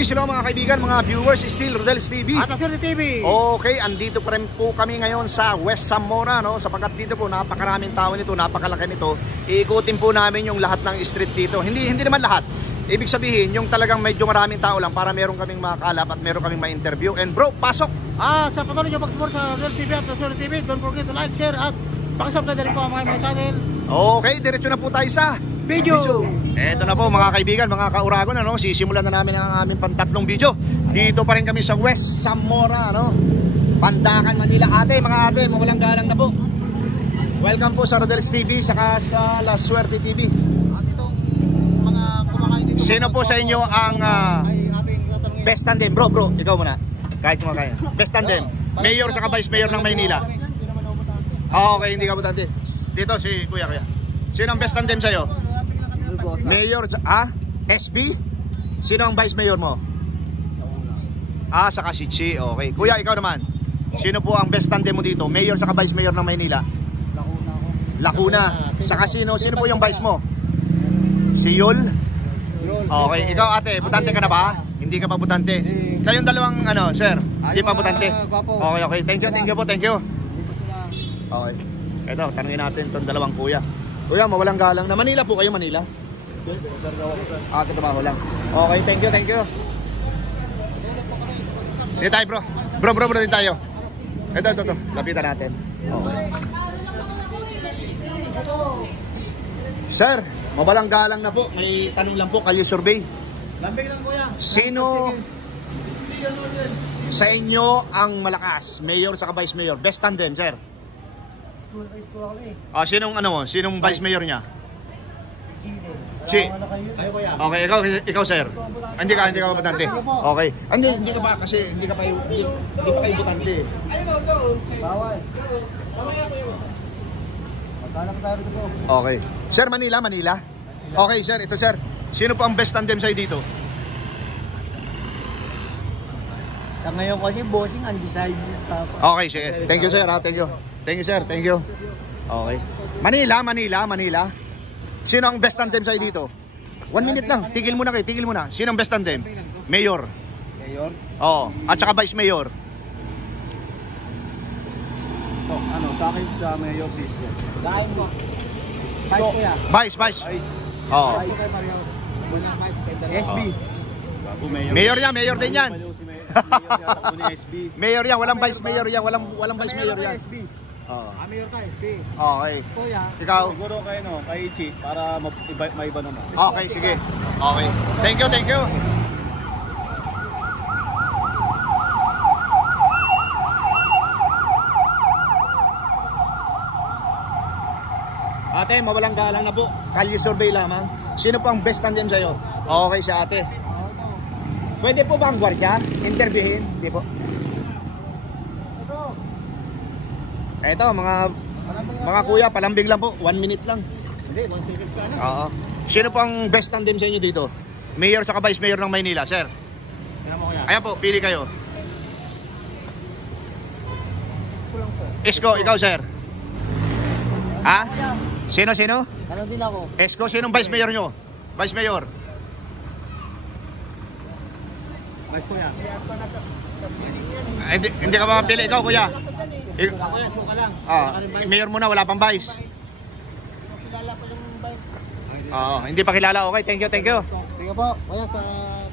Peace hello mga kaibigan, mga viewers, still Rodel's TV at Aswerte TV. Okay, andito pa rin po kami ngayon sa West Zamora, no? Sapagkat dito po napakaraming tao nito, napakalaki nito. Iikutin po namin yung lahat ng street dito. Hindi naman lahat. Ibig sabihin, yung talagang medyo maraming tao lang para meron kaming makalap at meron kaming ma-interview. And bro, pasok! Sa patuloy nyo pag-support sa Rodel's TV at Aswerte TV, don't forget to like, share at pakisubscribe na rin po ang mga channel. Okay, diretso na po tayo sa video. Eto na po mga kaibigan, mga kauragon, ano? Sisimulan na namin ang aming pantatlong video. Dito pa rin kami sa West Zamora, no? Pandakan, Manila. Mga ate, mawalang galang na po. Welcome po sa Rodel's TV saka sa La Suerte TV. At itong mga kumakain dito. Sino po sa inyo ang best tandem? Bro, ikaw muna. Kahit mo kaya. Best tandem. Mayor saka Vice Mayor ng Maynila. Okay, hindi ka butante. Dito si Kuya. Sino ang best tandem sa'yo? Mayor, SB? Sino ang Vice Mayor mo? Saka si Chi, okay. Kuya, ikaw naman. Sino po ang best tandem mo dito? Mayor saka Vice Mayor ng Maynila? Lacuna. Saka sino po yung Vice mo? Si Yul? Okay, ikaw ate, butante ka na ba? Hindi ka pa butante. Kayong dalawang sir, hindi pa butante. Okay. Thank you po. Okay. Ito, tanungin natin itong dalawang kuya. Kuya, mawalang galang na. Manila po kayo, Manila? Trabaho lang. Okay, thank you. Dito tayo bro. Bro, dito tayo. Ito. Lapitan natin. Okay. Sir, mawalang galang na po. May tanong lang po, kalye survey. Lambing lang kuya. Sino sa inyo ang malakas? Mayor sa Vice Mayor. Best tandem, sir. Sinong Vice Mayor niya? Chi. Okay, ikaw sir. Hindi ka butante. Okay. Hindi ka pa kasi hindi pa kayo butante. Bawal. Okay. Sir, Manila. Okay, sir, ito sir. Sino po ang best tandem sa'yo dito? Sa ngayon kasi bossing undecided. Okay, sige. Thank you sir. Thank you sir. Okay. Manila. Sino ang best tandem sa'yo dito? 1 minute lang. Tigil muna. Sino ang best tandem? Mayor. Oo. At saka Vice Mayor. Sa akin sa Mayor si Isko. Kain mo. Vice. Oo. SB. Mayor din yan. Mayor yan. Walang Vice Mayor yan. Walang Vice Mayor yan. Mayor ka, SB. Okay. Kuya. Ikaw? Siguro kay Ichi para maiba naman. Okay, sige. Okay. Thank you. Ate, mawalang galang na po. Kalye survey lamang. Sino po ang best tandem sa'yo? Okay, si ate. Pwede po ba ang gwardiya? Interviewin? Hindi po. Eto, mga kuya, palambing lang po. 1 minute lang. Hindi, 1 seconds ka na. Oo. Sino po ang best tandem sa inyo dito? Mayor saka Vice Mayor ng Maynila, sir. Ayan po, pili kayo. Isko, ikaw sir. Sino? Ano din ako? Isko, sinong Vice Mayor nyo? Vice Mayor. Vice kuya. Hindi ka mapili, ikaw kuya. Kuya, suka lang. Mayor muna, wala pang Vice. Kilala pa yung Vice. Hindi pa kilala. Okay, thank you. Thank you po, kuya, sa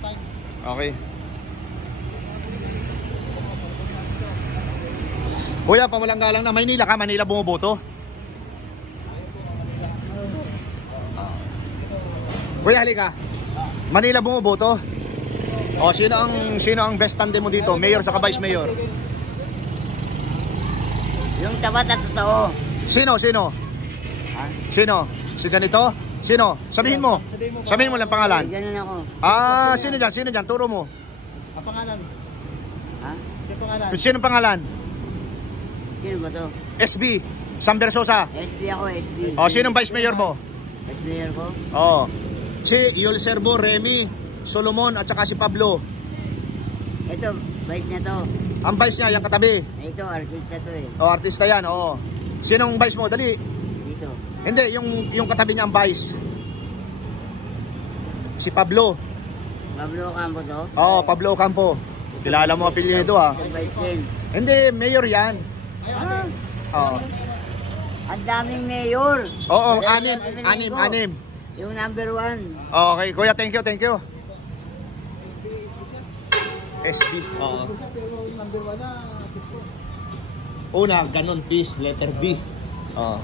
time. Okay. Kuya, pamalang galang na. Manila bumuboto. Kuya, halika. Manila bumuboto. Sino ang best tandem mo dito? Mayor sa Vice Mayor. Yung tapat at totoo. Sino? Si ganito? Sino? Sabihin mo lang pangalan. Ganun ako. Sino dyan? Turo mo. Ang pangalan? Yung pangalan? Sino pangalan? Sino ba to? SB. Sam Versosa. SB ako, SB. Sinong Vice Mayor mo? Vice Mayor ko? Si Yul Serbo, Remy, Solomon, at saka si Pablo. Ito, Vice na to. Ang Vice niya, yung katabi. Ito, artista to eh. Artista yan, Sinong Vice mo? Dali. Dito. Hindi, yung katabi niya ang Vice. Si Pablo. Pablo Campo to? Oo, Pablo Ocampo. Kilala mo apelyido ha? Vice Chair. Hindi, mayor yan. Oo. Ang daming mayor. Oo, anim. Yung number 1. Okay, kuya, thank you. SB. Oo. Una, ganun, peace, letter B. Oo.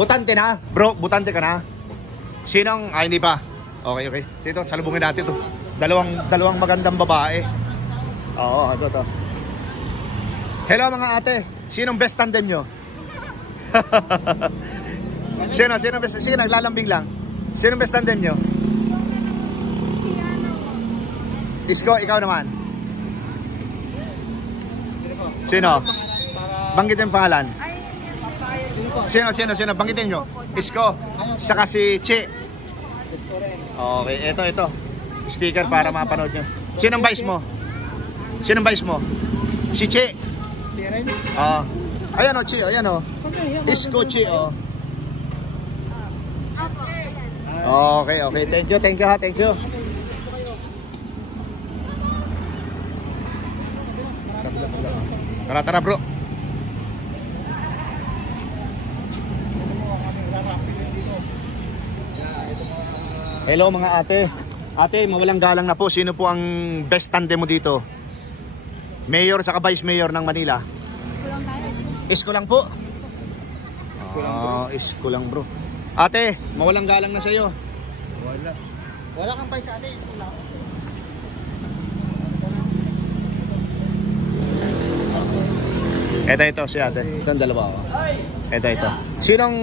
Butante na, bro, butante ka na. Sinong, hindi pa. Okay. Dito, salubungin natin to. Dalawang magandang babae. Oo, ito. Hello mga ate, sinong best tandem nyo? Sino naglalambing lang? Sinong best tandem nyo? Isko, ikaw naman. Sino? Banggitin pangalan. Sino? Banggitin nyo. Isko. Saka si Che. Okay, ito. Sticker para mapanood nyo. Sinong vice mo? Si Che. Ayan o, Che. Ayan o. Isko, Che o. Okay. Thank you ha. Thank you. Tara bro. Hello mga ate. Ate, mawalang galang na po. Sino po ang best tandem mo dito? Mayor sa vice mayor ng Manila. Isko lang po. Isko lang bro. Ate, mawalang galang na sa iyo. Wala kang vice ate, isko lang. Ito si ate. Ito ang dalawa. Ito. Sinong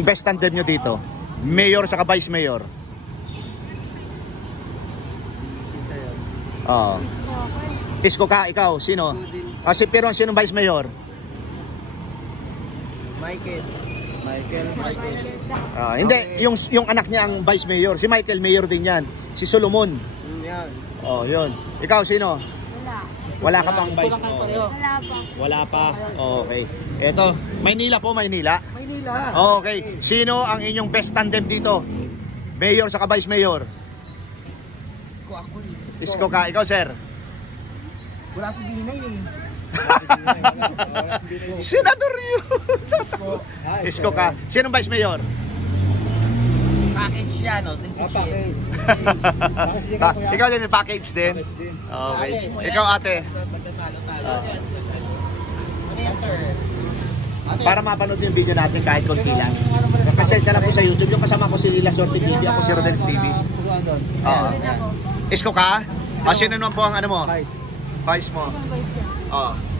best tandem nyo dito? Mayor sa vice mayor. Isko ka, ikaw, sino? Pero sinong vice mayor? Michael. Hindi, yung anak niya ang vice mayor. Si Michael, mayor din yan. Si Solomon. Yan. Yun. Ikaw, sino? Wala ka pang vice. Wala pa. Okay. Ito, Maynila po, Maynila. Okay. Sino ang inyong best tandem dito? Mayor sa vice mayor? Isko ka. Ikaw, sir? Wala si Binay eh. Senador yun. Isko ka. Sinong vice mayor? Package yan, no? Package. Ikaw din, package din? Okay. Ikaw, ate? Para mapanood yung video natin kahit konti lang. Kasi lang po sa YouTube. Yung kasama ko si La Sorte TV. Ako si Rodels TV. Isko ka? Sino naman po ang ano mo? Vice mo?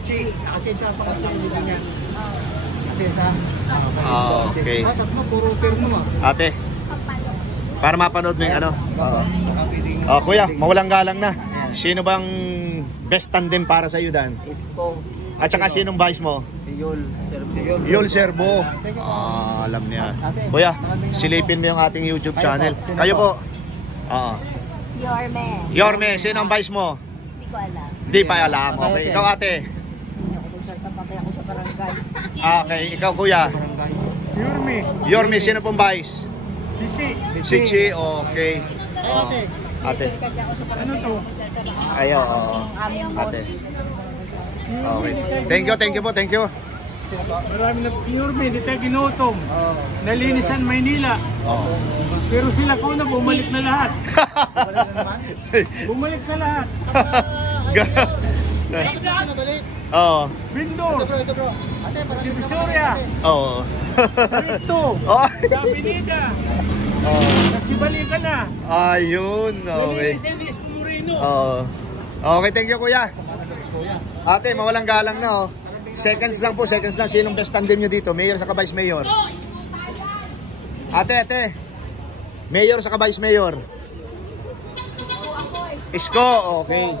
Chi. Nakachange ang pangalan dito niya. Okay. Tatlo, puro firmo mo. Ate, para mapanood mo yung ano. Kuya, mawalang galang na. Sino bang best tandem para sa iyo, Dan? Isko. At saka sinong vice mo? Si Yul. Yul Serbo. Alam niya. Kuya, silipin mo yung ating YouTube channel. Kayo po. Yorme, sino ang vice mo? Hindi ko alam. Hindi pa alam. Okay, ikaw ate. Papatay ako sa barangay. Okay, ikaw kuya. Yorme, sino pong vice? Si Chi, okay. Ate. Kasi ako sa barangay. Ano to? Ayo, Aming ate. boss. Okay. Thank you. Marami na Yorme, di tayo ginutom. Nalinisan Maynila. Pero sila ko na bumalik na lahat. Bumalik na lahat. Bindor. Ito bro. Ate, parang Divisoria. Sa Rito. Sa Avenida. Nagsibalikan na. Ayun, okay. Nalinisan ni Moreno. Okay, thank you kuya. Ate, mawalang galang na Seconds lang. Sinong best tandem nyo dito? Mayor sa vice mayor? Ate. Mayor sa vice mayor? Isko, okay.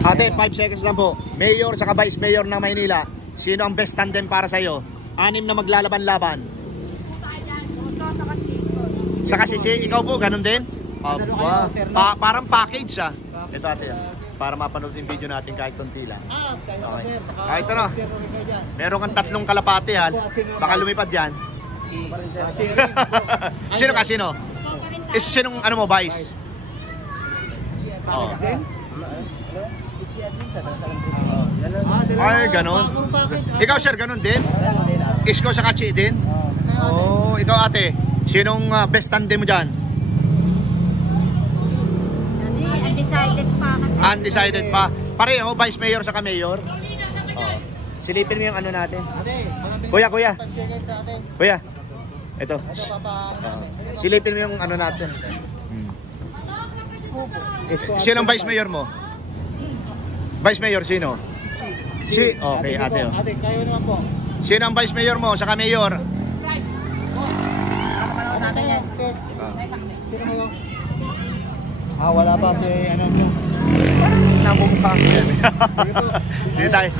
Ate, 5 seconds lang po. Mayor sa vice mayor ng Maynila. Sino ang best tandem para sa'yo? 6 na maglalaban-laban. Saka si ikaw po, ganun din? Parang package Ito ate. para mapanood yung video natin kahit konti lang. Kaya Okay. sir. Kahit ano. Sir, ulit kayo dyan. Meron kang 3 kalapate yan. Baka lumipad yan. Sino ka? Sino? Sinong ano mo, Vice? Oh. Ay, ganun. Ikaw, sir, ganun din? Isko sa Kachi din? Oh, ikaw ate. Sinong best tandem mo dyan? Undecided pa kasi. Undecided pa. Pareho, Vice Mayor sa Mayor? Oh. Silipin mo yung ano natin. Kuya. Sa atin. Kuya. Ito. Ito, papa. Silipin mo yung ano natin. Sinong Vice Mayor mo? Vice Mayor, sino? Si. Okay, ate. Oh. Ate, kayo naman po. Sino ang Vice Mayor mo sa Mayor? Ate, Ah. sino mo yun? Wala pa si ano yung Namumukha ko yan. Sige tayo.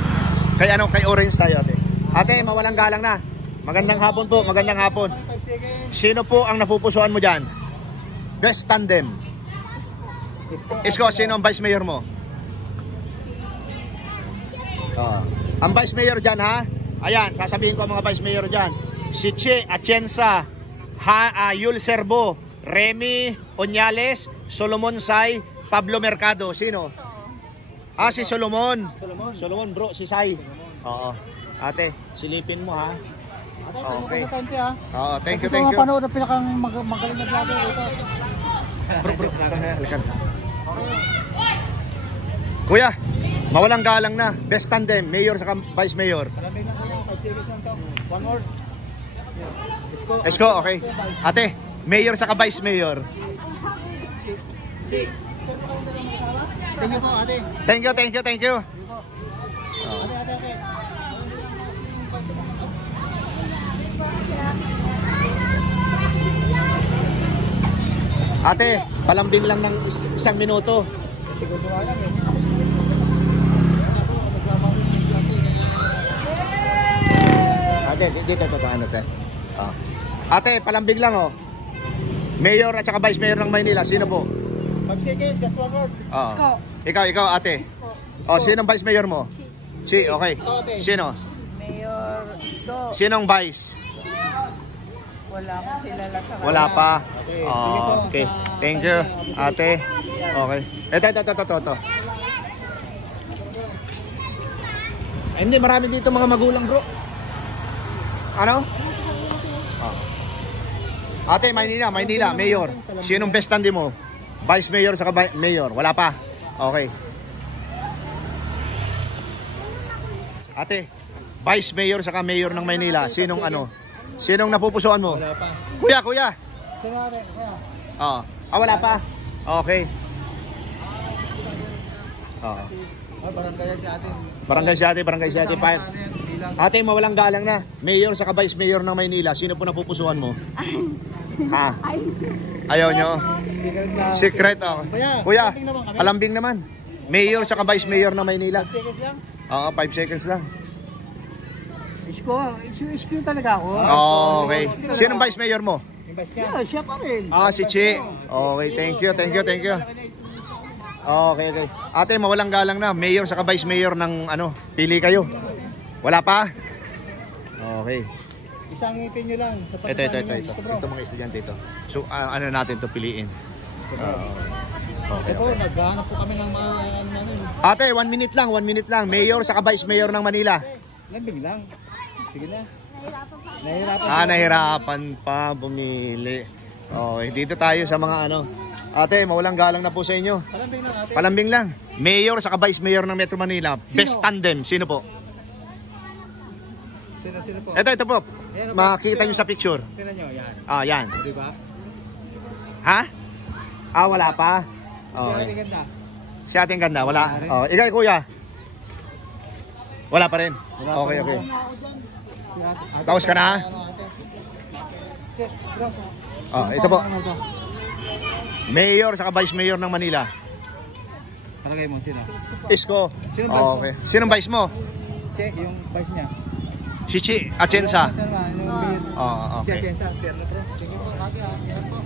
Kay Orange tayo, ate. Ate, mawalang galang na. Magandang hapon po, magandang hapon. Sino po ang napupusuan mo dyan? Best tandem. Isko, sino ang Vice Mayor mo? Ang Vice Mayor dyan, ha? Ayan, sasabihin ko ang mga Vice Mayor dyan. Si Che Atienza, Yul Serbo, Remy Onyales, Solomon Sai, Pablo Mercado. Sino? Si Solomon. Solomon, bro, si Sai. Oo. Ate, silipin mo, ha? Okay. Oo, thank you. Ito mapanood ang pinakang magaling na vlogger ito. Bro, halikan. Kuya, mawalang galang na. Best tandem, Mayor sa Vice Mayor. Malamig na kayo, 5 seconds lang to. One word. Let's go, okay. Ate, Mayor sa Vice Mayor. Thank you po, ate. Thank you. Ate. Ate, palambing lang ng 1 minuto. Ate, dito ano te? Ate, palambing lang oh. Mayor at saka Vice Mayor ng Maynila, sino po? 5 seconds, just one word. Isko. Ikaw ate. Sinong Vice Mayor mo? Si, okay. Sino? Mayor Isko. Sinong Vice? Wala akong kilala sa Wala pa. Okay. Okay. Thank you, ate. Okay. Ito. Hindi, marami dito mga magulang, bro. Ano? Ate, Maynila, Mayor. Sinong best tandem mo? Vice Mayor sa Mayor. Wala pa. Okay. Ate, Vice Mayor sa Mayor ng Maynila. Sinong ano? Sinong napupusuan mo? Wala pa. Kuya. Sino ate? Wala pa. Okay. Barangay sa atin. Barangay si ate. Ate, mawalang galang na. Mayor sa Vice Mayor ng Maynila. Sino po napupusuan mo? Ha? Ayaw nyo? Secret, Kuya, palambing naman. Mayor sa Vice Mayor ng Maynila. 5 seconds lang. 5 seconds lang. Isko yung talaga ako. Okay. Sinong Vice Mayor mo? Yung vice niya. Siya pa rin. Si Chi. Okay, thank you. Okay. Ate, mawalang galang na. Mayor sa Vice Mayor ng ano, pili kayo. Wala pa? Okay. Isang ngipin nyo lang. Ito. Ito mga estudyante ito. So, ano natin to piliin? Okay. Ito, naghahanap po kami ng mga Ate, 1 minute lang. Mayor sa Vice Mayor ng Manila. Lambing lang. Sige na. Nahirapan pa bumili. Okay, dito tayo sa mga ano. Ate, mawalang galang na po sa inyo. Palambing lang ate. Palambing lang. Mayor sa Vice Mayor ng Metro Manila. Best tandem. Sino po? Sino po? Ito po. Makita nyo sa picture. Sino nyo? Yan. Yan. Diba? Ha? Wala pa. Ate Okay. ganda. Si ating ganda, wala. Ikaw, kuya. Wala pa rin. Okay. Tapos ka na? Ito po. Mayor sa Vice Mayor ng Manila. Palagay mo, sino? Isko. Sino vice mo? Okay. Sinong vice mo? Che, yung vice niya. Si Chi Atienza. Yung Okay. Che Atienza. Perno, pre. Sige po, ate. Yan po.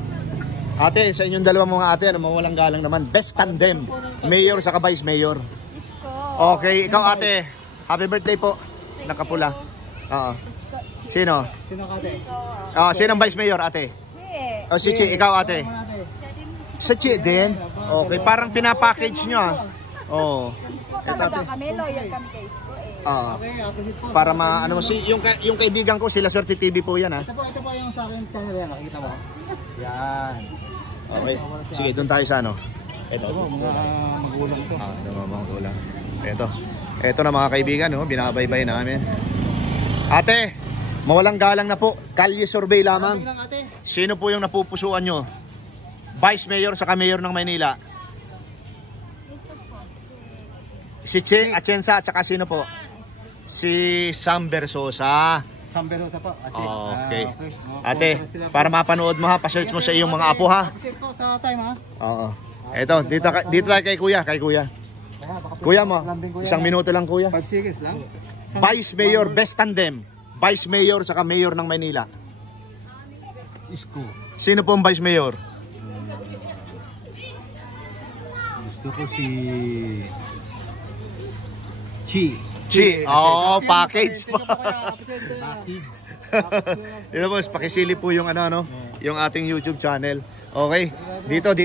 Ate, sa inyong dalawa mga ate, ano, mawalang galang naman. Best tandem, mayor sa vice mayor. Isko. Okay, ikaw ate. Happy birthday po. Nakapula. Oo. Sino? Sino ka, ate? Sino ang vice mayor, ate? Si Chi, ikaw ate. Sa Chi din? Okay, parang pinapackage nyo ah. Oo. Isko talaga kami. Loyal kami kay Isko eh. Okay, appreciate po. Para ano yung kaibigan ko sila Swerte TV po yan ah. Ito po yung sa akin channel yan, nakita mo. Yan. Okay. Sige, doon tayo sa ano. Ito. Mga magulang to. Ito mga magulang. Ito na mga kaibigan, no, binabaybay namin. Ate, mawalang galang na po. Kalye survey lamang. Sino po yung napupusuan nyo? Vice Mayor sa Mayor ng Maynila. Si Che Atienza at saka sino po? Si Sam Bersosa. Sam Bersosa po. Okay. Ate, para mapanood mo ha, pa-search mo sa iyong mga apo ha. Appreciate po sa time ha. Oo. Ito, dito tayo kay kuya, Kuya mo, isang minuto lang kuya. 5 seconds lang. Vice Mayor, best tandem. Vice Mayor saka Mayor ng Maynila. Isko. Sino po ang Vice Mayor? Gusto ko si Chi. Package pa. Yun po, pakisilip po yung yung ating YouTube channel. Okay, dito.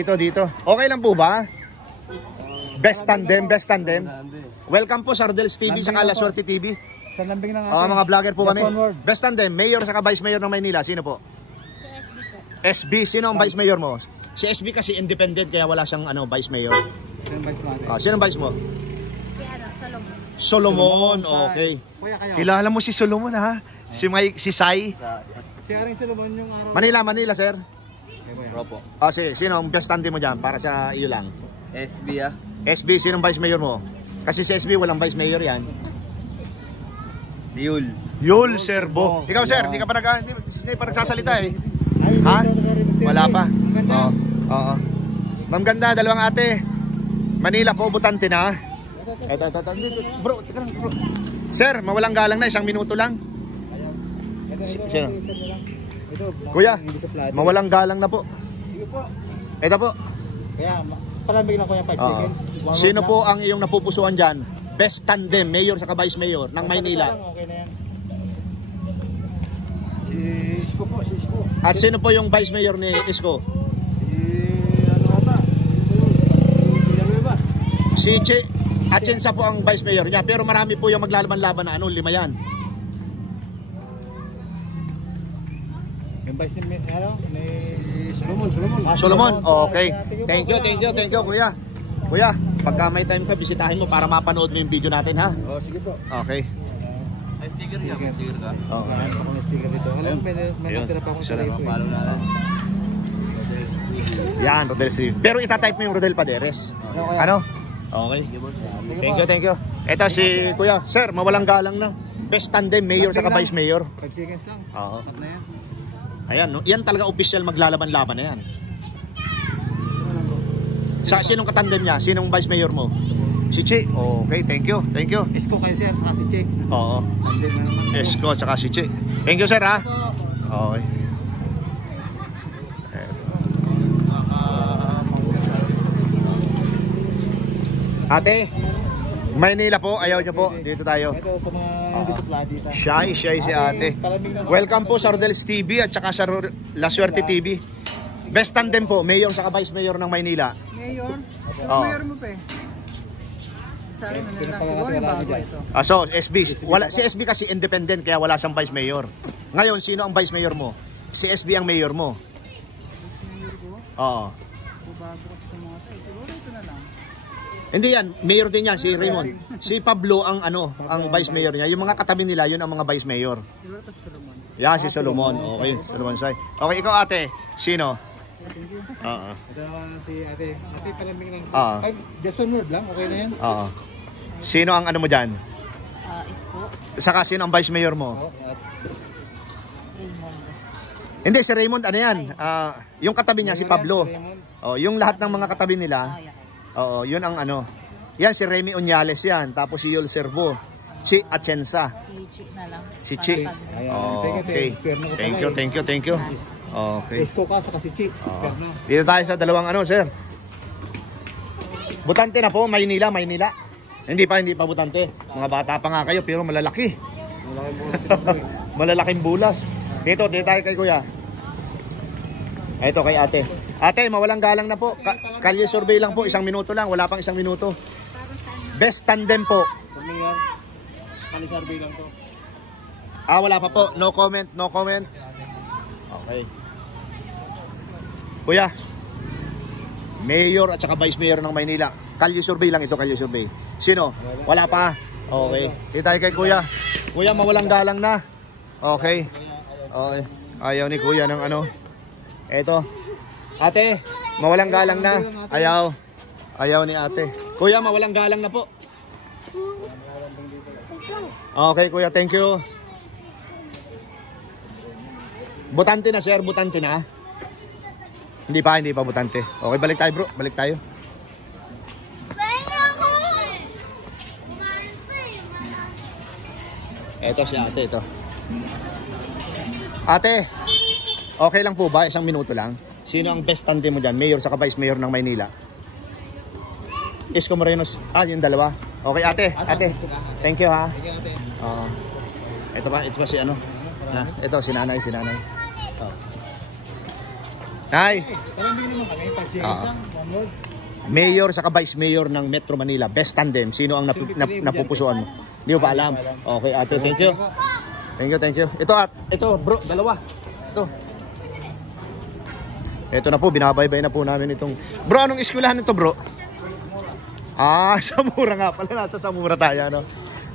Okay lang po ba? Best tandem. Welcome po sa Rodel's TV sa La Suerte TV. Sa lambing ng ating mga vlogger po kami. Best tandem, Mayor saka Vice Mayor ng Maynila. Sino po? Si SB po. SB, sino ang Vice Mayor mo? Si SB kasi independent kaya wala siyang Vice Mayor. Sino ang Vice mo? Si Solomon, okay. Kilala mo si Solomon ha? Si Sai. Si Aring Solomon yung araw. Manila sir. Ropo. Sino ang best tandem mo dyan? Para sa iyo lang. SB ah. SB, sino ang Vice Mayor mo? Kasi si SB walang Vice Mayor yan. Si Yul. Yul Serbo. Ikaw sir, hindi ka pa nagsasalita eh. Ha? Wala pa. Oo. Ma'am ganda, dalawang ate. Manila po, butante na. Ito. Bro, teka lang bro. Sir, mawalang galang na, isang minuto lang. Sino? Kuya, mawalang galang na po. Ito po. Kaya, palambing lang ko yung 5 seconds. Sino po ang iyong napupusuan dyan? Best tandem, Mayor sa Vice Mayor ng Maynila. Okay na yan. Si Isko po, si Isko. At sino po yung Vice Mayor ni Isko? Si Che Atienza po ang Vice Mayor niya. Pero marami po yung maglalaban-laban na 5 yan. Yung Vice ni Solomon, okay. Thank you kuya. Kuya, pagka may time ka, bisitahin mo para mapanood mo yung video natin ha. Sige po. Okay. May sticker ka? May sticker ka? Oo. Meron pa akong sticker dito. Alam mo, may natira pa akong sticker dito. Palo na lang. Yan, Rodel Steve. Pero itatype mo yung Rodel Paderes. Ano? Okay. Thank you. Ito si Kuya. Sir, mawalang galang na. Best tandem, Mayor sa Vice Mayor. 5 seconds lang. Oo. At na yan. Ayan, no? Yan talaga official maglalaban-laban na yan. Sinong katandem niya? Sinong Vice Mayor mo? Si Chi. Okay, thank you. Isko kayo sir, saka si Che. Oo. Andin na naman. Esko, tsaka si Chi. Thank you, sir, ha? Okay. Ate, Maynila po, ayaw niyo po. Dito tayo. Ito sa mga disipladita. Shy si ate. Welcome po sa Rodel's TV at saka sa La Suerte TV. Best tandem po, Mayor sa Vice Mayor ng Maynila. Mayor? Mayor mo pa eh. Sa akin, siguro yung bago ito. So, SB. Si SB kasi independent kaya wala siyang Vice Mayor. Ngayon, sino ang Vice Mayor mo? Si SB ang Mayor mo. Oo. Hindi yan, mayor din yan, si Raymond. Si Pablo ang ang vice mayor niya. Yung mga katabi nila, yun ang mga vice mayor. Yan, si Solomon. Okay, Solomon Sai. Okay, ikaw ate, sino? Oo. Ito naman si ate. Ate, palambing lang. Ay, just one word lang, okay na yan? Oo. Sino ang mo dyan? Isko. Saka sino ang vice mayor mo? Hindi, si Raymond, yan? Yung katabi niya, si Pablo. Yung lahat ng mga katabi nila, oo, yun ang Yan si Remy Uñales yan, tapos si Yul Serbo. Chi Atienza. Si Chi na lang. Si Chi. Okay. Thank you. Okay. Isko ka sa kasi Chi. Dito tayo sa dalawang ano, sir. Butante na po, Maynila. Hindi pa butante. Mga bata pa nga kayo, pero malalaki. Malalaking bulas. Dito tayo kay kuya. Ito kay ate. Ate, mawalang galang na po. Kalye survey lang po, 1 minuto lang. Wala pang 1 minuto. Best tandem po. Mayor, kali survey lang to. Wala pa po. No comment. Okay. Kuya, mayor at saka vice mayor ng Maynila. Kalye survey lang ito, kalye survey. Sino? Wala pa. Okay. Dito tayo kay kuya. Kuya, mawalang galang na. Okay. Ayaw ni kuya ng ano. Eto. Ate, mawalang galang na. Ayaw ni ate. Kuya, mawalang galang na po. Okay, kuya, thank you. Butante na, sir. Butante na. Hindi pa butante. Okay, balik tayo, bro. Balik tayo. Eto si ate, ito. Ate, okay lang po ba? 1 minuto lang. Sino ang best tandem mo dyan? Mayor sa vice mayor ng Maynila. Isko Morenos. Yung dalawa. Okay, ate. Thank you, ha. Ito pa si ano. Ito si nanay. Nay. Mayor sa vice mayor ng Metro Manila. Best tandem. Sino ang napupusuan mo? Hindi mo pa alam. Okay, ate. Thank you. Ito bro, dalawa. Ito na po, binabaybay na po namin itong. Bro, anong eskwelahan nito, bro? Samura nga pala. Nasa Samura tayo, ano?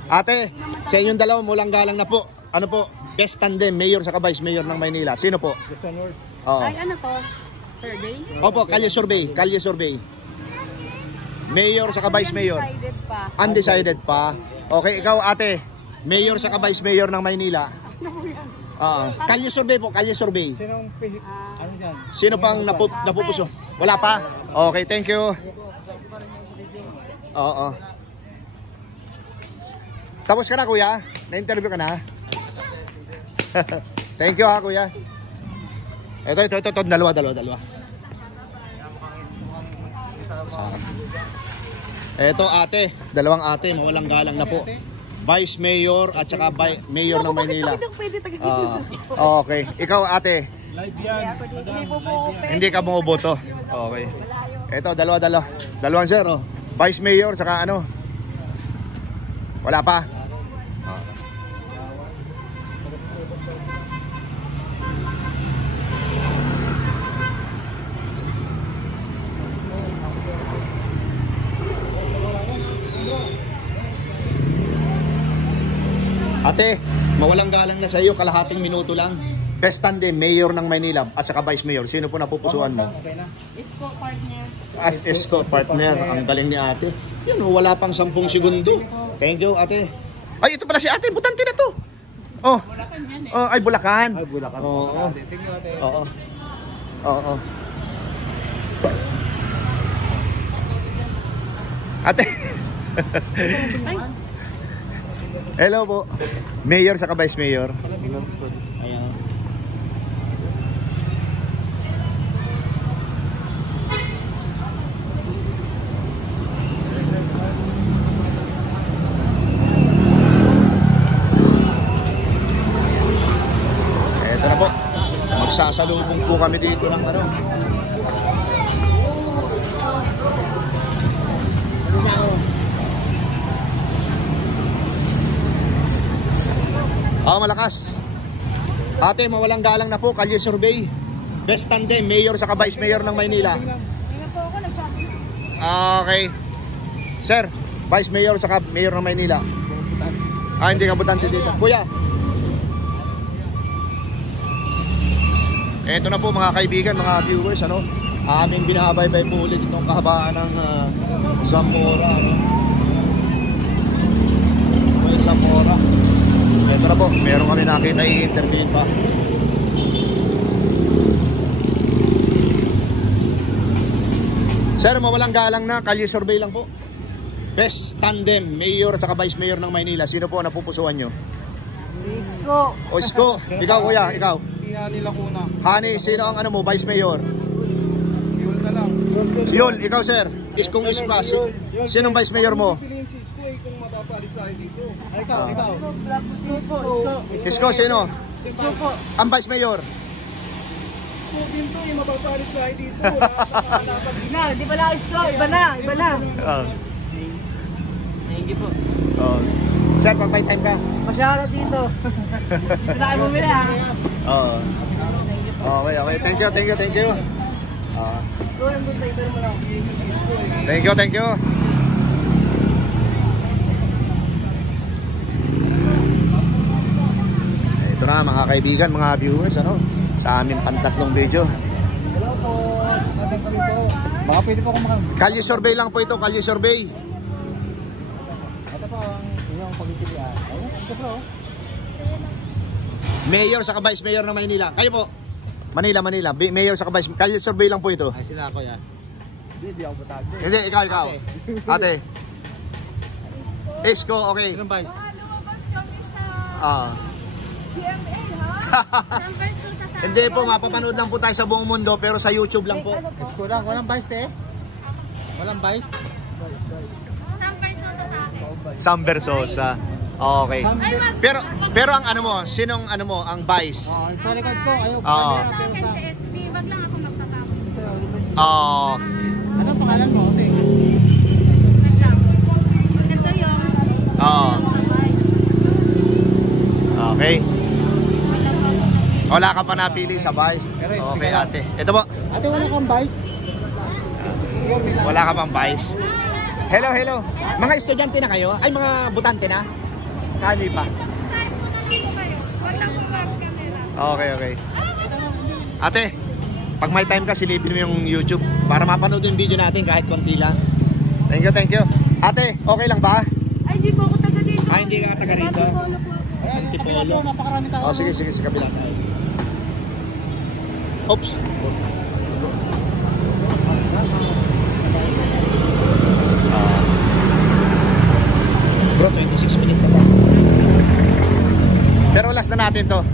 Ate, sa inyong dalawa, mulang galang na po. Ano po? Best tandem, mayor sa vice mayor ng Maynila. Sino po? Ay, ano to? Survey? Opo, kalye survey. Mayor sa vice mayor. Undecided pa. Okay, ikaw ate. Mayor sa vice mayor ng Maynila. Kalye survey po, kalye survey. Sino pang napupuso? Wala pa? Okay, thank you. Tapos ka na, kuya? Na-interview ka na? Thank you, ha, kuya. Ito, dalawa. Ito, ate. Dalawang ate, mawalang galang na po. Vice Mayor at saka Mayor ng Maynila. Okay. Ikaw, ate. Live yan. Hindi ka bumoboto. Okay. Ito, dalawa. Dalawang sir, oh. Vice Mayor, saka ano? Wala pa. Ate, mawalang galang na sa iyo, kalahating minuto lang. Best tandem, mayor ng Maynila at saka vice mayor. Sino po napupusuan mo? Isko partner. As Isko partner, ang galing ni ate. Yan, wala pang 10 segundo. Thank you, ate. Ay, ito pala si ate, butante na to. Bulacan yan eh. Ay, Bulacan. Oo. Oo. Ate. Hello po. Mayor sa vice mayor. Ayan. Ito na po. Magsasalubong po kami dito ng ano. Malakas. Ate, mawalang galang na po, kalye survey. Best tandem, mayor sa vice mayor ng Maynila. Okay. Sir, vice mayor sa mayor ng Maynila. Hindi ka butante dito. Kuya. Ito na po mga kaibigan, mga viewers, ano? Aming binabaybay po ulit itong kahabaan ng Zamora. Zamora. Ito na po, meron kami nakita i-interview pa. Sir, mawalang galang na, kalye survey lang po. Best tandem, mayor at vice mayor ng Maynila. Sino po ang napupusuan nyo? Isko. O Isko, ikaw kuya, ikaw. Si Hani Lacuna. Hani, sino ang ano mo, vice mayor? Siyul na lang. Si Yul, ikaw sir. Iskong Iska. Sinong vice mayor mo? Piliin si Isko eh kung mapapalis sa dito. Ikaw. Isko po. Isko, sino? Isko po. Ang vice mayor? Isko din to eh, mapapalis sa dito. Di ba lang Isko? Iba na. Thank you po. Oh. Sir, pag may time ka. Masyara dito. Dito na kayo bumili ha. Oo. Okay. Thank you. Thank you. Ito na mga kaibigan, mga viewers, ano? Sa amin pantatlong video. Hello po. Baka pwede po akong Kalye survey lang po ito, kalye survey. Ito po ang inyong pagpipilian. Ayun, ito po. Mayor sa vice mayor ng Maynila. Kayo po. Manila. Mayor sa vice. Kalye survey lang po ito. Ay sila ako yan. Hindi ako butag. Hindi, ikaw. Ate. Isko, okay. Sinong vice? Lumabas kami sa Ah. GMA, ha? Number 2 sa Hindi po, mapapanood lang po tayo sa buong mundo pero sa YouTube lang po. Isko lang. Walang vice te. Walang vice. Number 2 sa Sam Versosa. Okay. Pero ang ano mo, sinong ano mo, ang vice? Sa likod ko. Ayaw. Oo. Sa akin si SB, wag lang ako magtatapos. Oh. Anong pangalan mo? Te? Ito yung Oo. Okay. Wala ka pa napili sa vice. Okay, ate. Ito po. Ate, wala kang vice? Wala ka pang vice. Hello. Mga estudyante na kayo? Ay, mga butante na? Kani pa. kahit po na lang po kayo. Wag lang po mag-camera. Okay. Ate, pag may time ka, silipin mo yung YouTube para mapanood yung video natin kahit konti lang. Thank you. Ate, okay lang ba? Ay, di po ako taga dito. Ay, hindi ka taga rito. Polo po ako. Antipolo. Napakarami tao. Oh, sige, sa kabila. Oops. Bro, 26 minutes na pa. Pero last na natin to.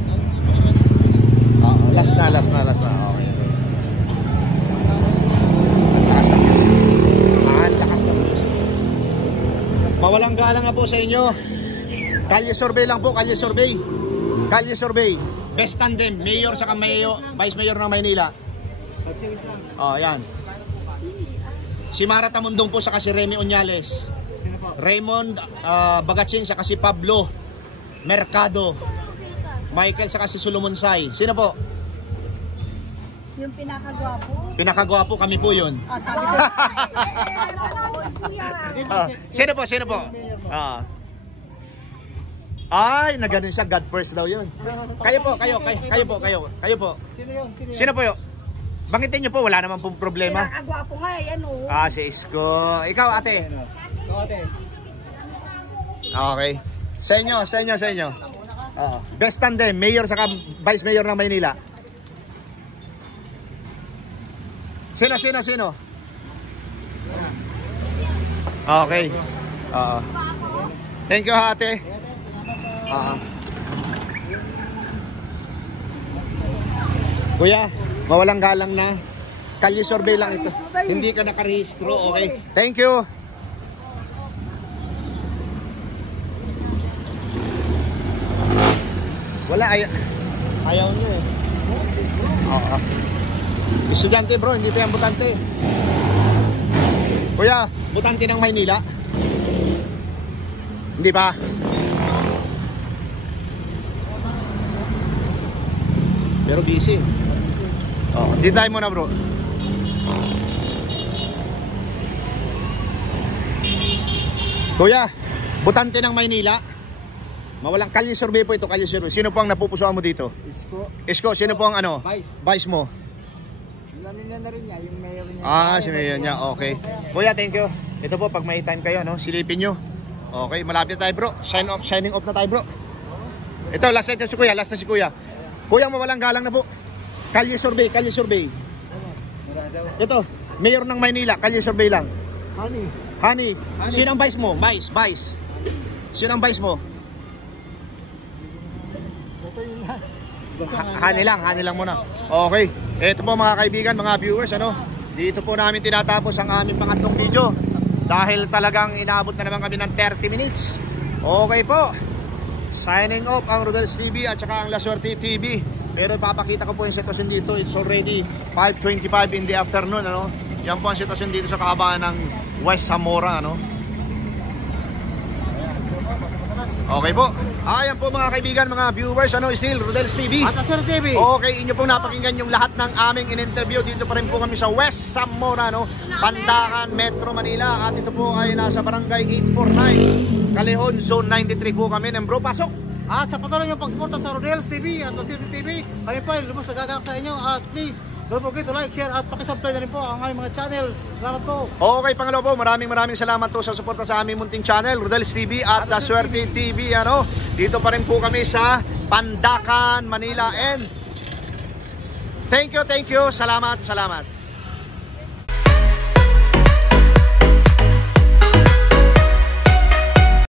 Last na. Okay. Ang lakas na music. Mawalang galang nga po sa inyo. Kalye survey lang po, kalye survey. Best tandem, mayor sa vice mayor ng Maynila. Yan. Si Mara Tamundong po sa si Remy Onyales. Raymond Bagatsing sa si Pablo Mercado. Michael sa si Solomonsay. Sino po? Yung pinakagwapo. Pinakagwapo kami po yun. Sabi ko. Sino po? Ay, nagano siya, God first daw yun. Kayo po. Sino po yun? Bangitin niyo po, wala naman pong problema. Pinakagwapo nga eh, ano. Si Isko. Ikaw, ate. Okay. Sa inyo. Best tandem, mayor sa vice mayor ng Maynila. Sino? Okay. Thank you, ate. Kuya, mawalang galang na. Kalye survey lang ito. Hindi ka nakarehistro, okay? Thank you. Wala, ayaw nyo eh. Estudyante bro, hindi pa yan butante. Kuya, butante ng Maynila? Hindi pa? Pero busy. Dito tayo muna bro. Kuya, butante ng Maynila? Mawalang kalye survey po ito, kalye survey. Sino po ang napupusuan mo dito? Isko, sino po ang ano? Vice mo? Na rin niya, yung mayor niya. Si mayor niya, okay. Kuya, thank you. Ito po, pag may time kayo, no, silipin nyo. Okay, malapit tayo bro. Signing off na tayo bro. Ito, last na si Kuya. Kuya, mawalang galang na po. Kalye survey. Ito, mayor ng Maynila, kalye survey lang. Honey. Sino ang vice mo? Vice. Sino ang vice mo? Honey lang muna. Okay. Ito po mga kaibigan, mga viewers, ano? Dito po namin tinatapos ang aming pangatlong video. Dahil talagang inaabot na naman kami ng 30 minutes. Okay po. Signing off ang Rodel's TV at saka ang La Suerte TV. Pero papakita ko po yung sitwasyon dito. It's already 5:25 in the afternoon, ano? Yan po ang sitwasyon dito sa kahabaan ng West Zamora, ano? Okay po. Ayan po mga kaibigan, mga viewers, ano, still Rodel's TV. At La Suerte TV. Okay, inyo pong napakinggan yung lahat ng aming in-interview. Dito pa rin po kami sa West Zamora, no? Pandakan, Metro Manila. At ito po ay nasa barangay 849, Callejon, Zone 93 po kami. Bro, pasok! At sa patuloy yung pagsuporta sa Rodel's TV at La Suerte TV, kami pa ay lumos nagaganap sa inyo. At please, don't forget to like, share at pakisubscribe na rin po ang aming mga channel. Salamat po. Okay, pangalawa po, maraming salamat po sa suporta sa aming munting channel, Rodel's TV at La Suerte TV, ano? Dito pa rin po kami sa Pandakan, Manila. And thank you. Salamat.